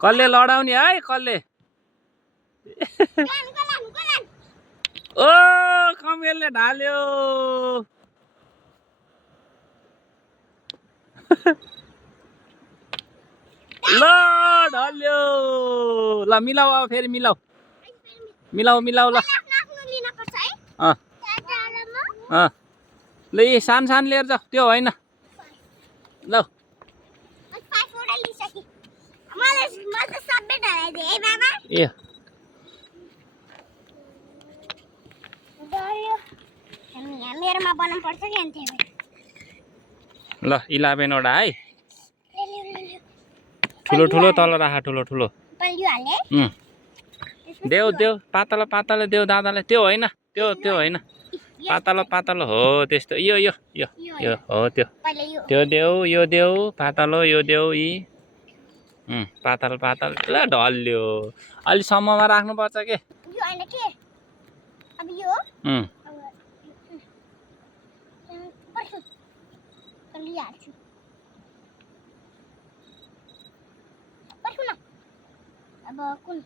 कसले लडाउने है कसले ओ कमेलले ढाल्यो ल ढल्यो ल मिलाऊ अब फेरि मिलाऊ मिलाऊ मिलाऊ ल ल यी सानो सानो लिएर जाऊ त्यो होइन ल ए मेरोमा बनाउनु पर्छ कि अन्त ल 11 वटा है ठुलो ठुलो तल राख ठुलो ठुलो देऊ देऊ पातलो पातलो देऊ दादालाई त्यो होइन त्यो त्यो होइन पातलो पातलो हो त्यस्तो यो यो यो यो हो त्यो त्यो देऊ यो देऊ पातलो यो देऊ यी पातलो पातलो ल ढल्यो अलि सम्ममा राख्नुपर्छ के अब कुन